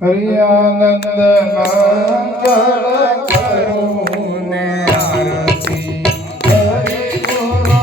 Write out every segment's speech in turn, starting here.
હરિયાનંદ મંગળ કરું ને આરતી હરિ ગુરુ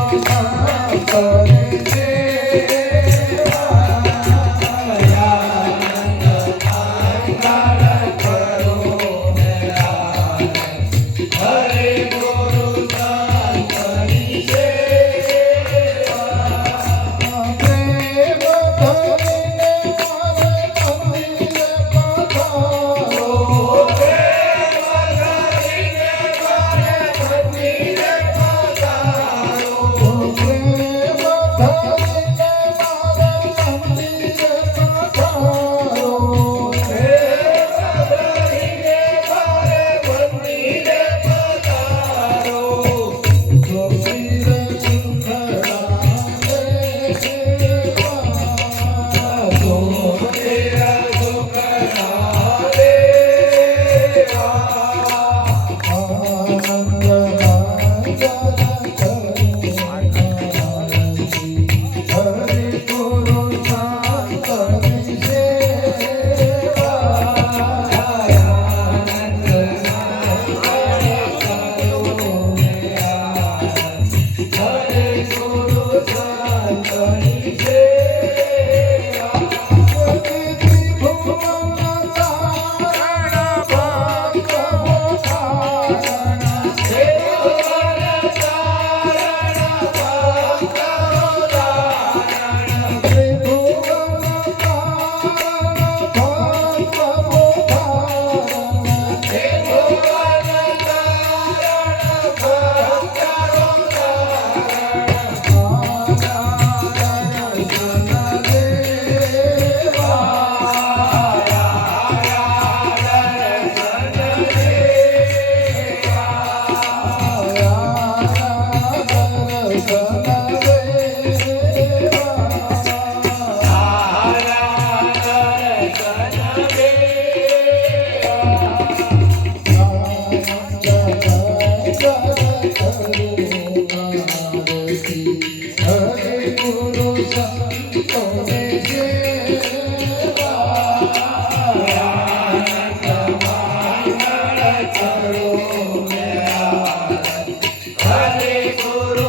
હરે ગુરુ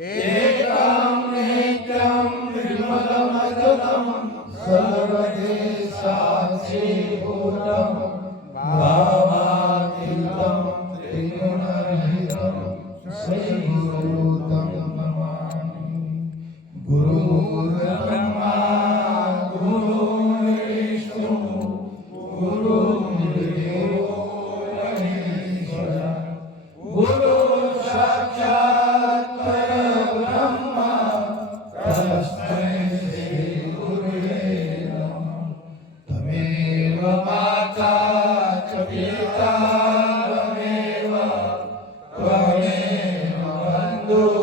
Yeah. Deus